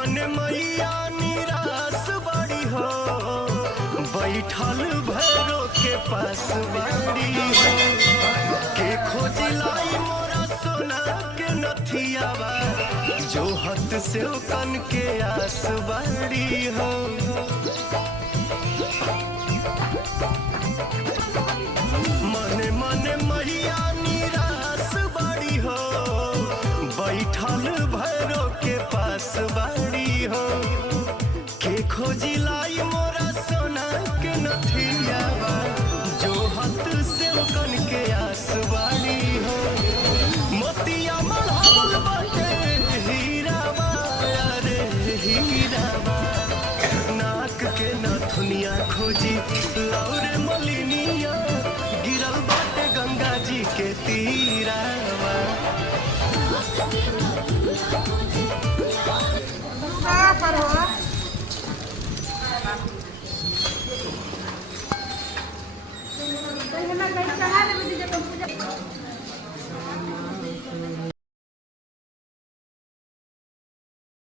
मन मैया निराश बड़ी हो, बैठल भैरो के पास बड़ी हो। के खोजिलाई मोरा सोना के नथियावा, जो हत से कन के आस बड़ी हो। मने मने मैया निराश बड़ी हो, बैठल भैरो के पास बड़ी हो। के खोजिलाई मोरा सोना के नथियावा, जो हत से कन के आस बड़ी हो। मोतिया मढ़ल बाटे हीरावा, अरे हीरावा। नाक के नथुनिया खोजी लौरे मलिनिया, गिरल बाटे गंगा जी के तीरावा।